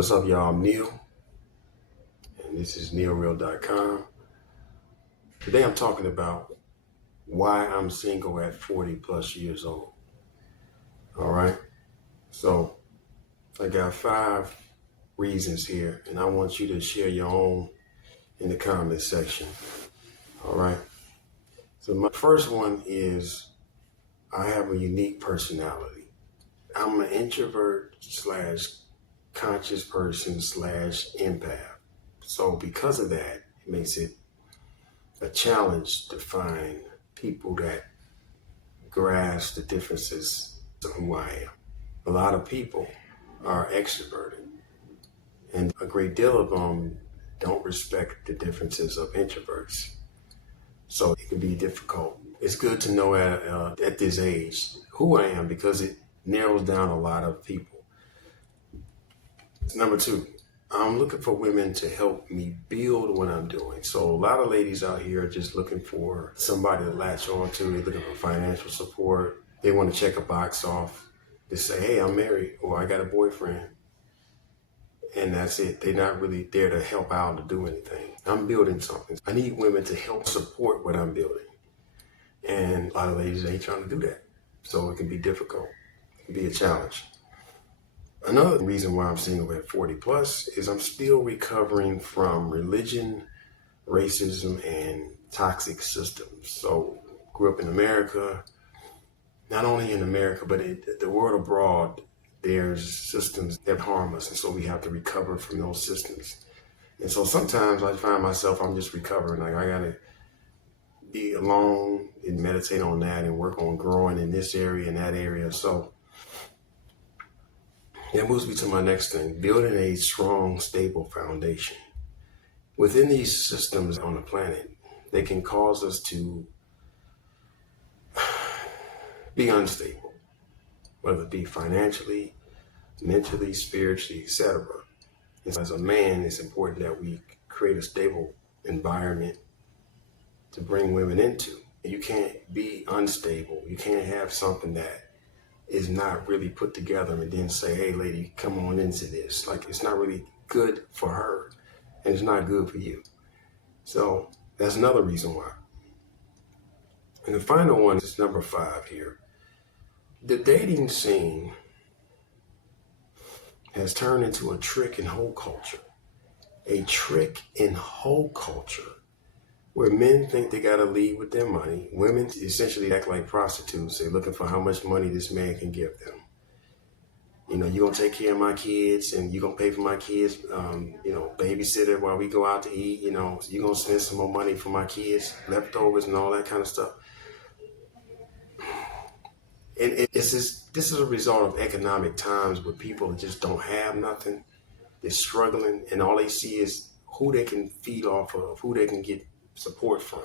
What's up, y'all? I'm Neil, and this is neilreal.com. Today I'm talking about why I'm single at 40 plus years old. All right. So I got 5 reasons here, and I want you to share your own in the comment section. All right. So my first one is I have a unique personality. I'm an introvert slash conscious person slash empath. So because of that, it makes it a challenge to find people that grasp the differences of who I am. A lot of people are extroverted, and a great deal of them don't respect the differences of introverts. So it can be difficult. It's good to know at this age who I am because it narrows down a lot of people. Number 2, I'm looking for women to help me build what I'm doing. So a lot of ladies out here are just looking for somebody to latch on to. They're looking for financial support. They want to check a box off. They say, hey, I'm married or I got a boyfriend. And that's it. They're not really there to help out to do anything. I'm building something. I need women to help support what I'm building. And a lot of ladies ain't trying to do that. So it can be difficult. It can be a challenge. Another reason why I'm single at 40 plus is I'm still recovering from religion, racism, and toxic systems. So grew up in America, not only in America, but in the world abroad, there's systems that harm us. And so we have to recover from those systems. And so sometimes I find myself, I'm just recovering. Like I got to be alone and meditate on that and work on growing in this area and that area. So that moves me to my next thing, building a strong, stable foundation. Within these systems on the planet, they can cause us to be unstable, whether it be financially, mentally, spiritually, etc. As a man, it's important that we create a stable environment to bring women into. You can't be unstable. You can't have something that is not really put together and then say, hey, lady, come on into this. Like, it's not really good for her and it's not good for you. So that's another reason why. And the final one is number 5 here. The dating scene has turned into a trick and hoe culture. A trick and hoe culture where men think they got to lead with their money. Women essentially act like prostitutes. They're looking for how much money this man can give them. You know, you're going to take care of my kids and you're going to pay for my kids, babysitter while we go out to eat. You know, you're going to spend some more money for my kids, leftovers and all that kind of stuff. And this is a result of economic times where people just don't have nothing. They're struggling and all they see is who they can feed off of, who they can get support from.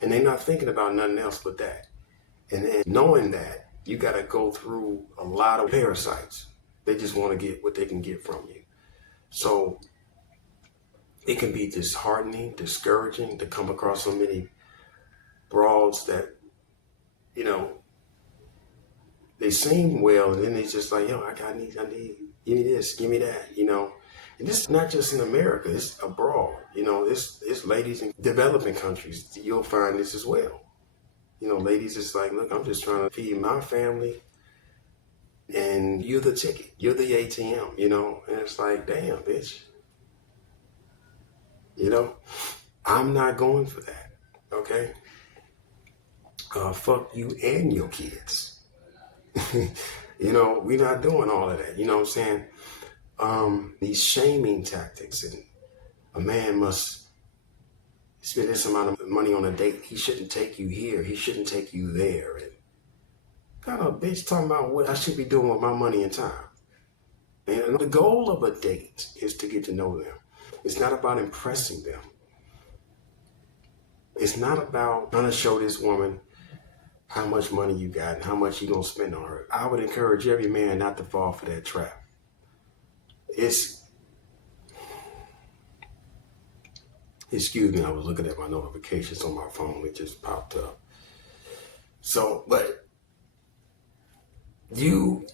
And they're not thinking about nothing else but that. And knowing that, you got to go through a lot of parasites. They just want to get what they can get from you. So it can be disheartening, discouraging to come across so many broads that, you know, they seem well, and then they just like, yo, I need, give me this, give me that, you know. And this is not just in America, it's abroad. You know, it's ladies in developing countries. You'll find this as well. You know, ladies, it's like, look, I'm just trying to feed my family and you're the ticket, you're the ATM, you know. And it's like, damn, bitch. You know, I'm not going for that, okay? Fuck you and your kids. You know, we're not doing all of that, you know what I'm saying? These shaming tactics, and a man must spend this amount of money on a date. He shouldn't take you here. He shouldn't take you there. And got a bitch talking about what I should be doing with my money and time. And the goal of a date is to get to know them. It's not about impressing them. It's not about trying to show this woman how much money you got and how much you gonna spend on her. I would encourage every man not to fall for that trap. Excuse me, I was looking at my notifications on my phone. It just popped up. So, but you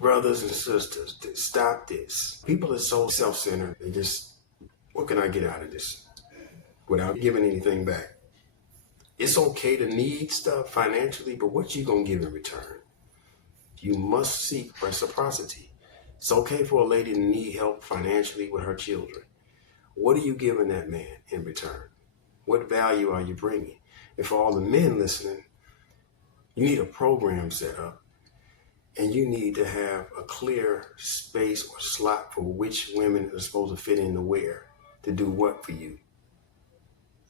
brothers and sisters, stop this. People are so self-centered. They just, what can I get out of this without giving anything back? It's okay to need stuff financially, but what you gonna give in return? You must seek reciprocity. It's okay for a lady to need help financially with her children. What are you giving that man in return? What value are you bringing? And for all the men listening, you need a program set up, and you need to have a clear space or slot for which women are supposed to fit into where to do what for you.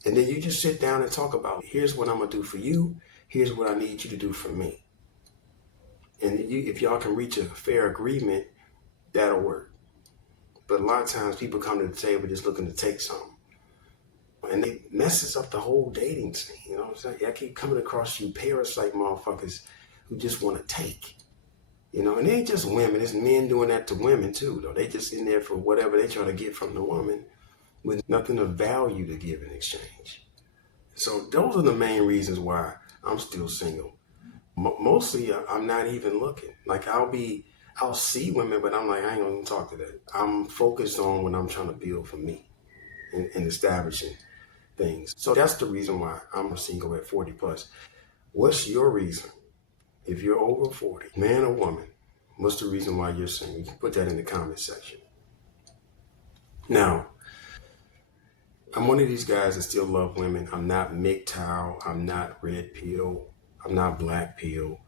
And then you just sit down and talk about, here's what I'm going to do for you. Here's what I need you to do for me. And if y'all can reach a fair agreement, that'll work. But a lot of times people come to the table just looking to take something. And it messes up the whole dating scene. You know what I'm saying? I keep coming across you parasite motherfuckers who just want to take. You know, and it ain't just women. It's men doing that to women too, though. They just in there for whatever they try to get from the woman with nothing of value to give in exchange. So those are the main reasons why I'm still single. Mostly, I'm not even looking. Like I'll see women, but I'm like, I ain't gonna talk to that. I'm focused on what I'm trying to build for me and establishing things. So that's the reason why I'm single at 40 plus. What's your reason? If you're over 40, man or woman, what's the reason why you're single? You can put that in the comment section. Now, I'm one of these guys that still love women. I'm not MGTOW. I'm not red pill. I'm not black pill.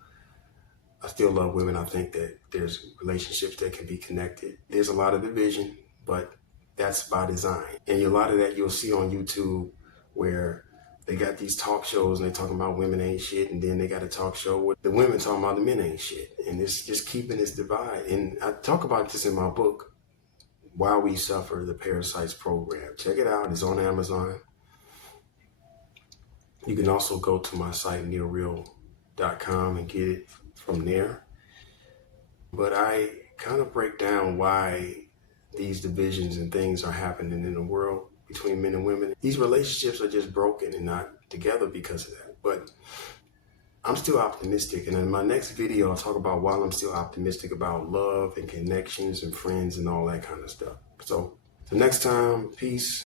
I still love women. I think that there's relationships that can be connected. There's a lot of division, but that's by design. And a lot of that you'll see on YouTube where they got these talk shows and they're talking about women ain't shit, and then they got a talk show where the women talking about the men ain't shit. And it's just keeping this divide. And I talk about this in my book, Why We Suffer, the Parasites Program. Check it out. It's on Amazon. You can also go to my site, neilreal.com, and get it from there. But I kind of break down why these divisions and things are happening in the world between men and women. These relationships are just broken and not together because of that. But I'm still optimistic. And in my next video, I'll talk about why I'm still optimistic about love and connections and friends and all that kind of stuff. So, till next time, peace.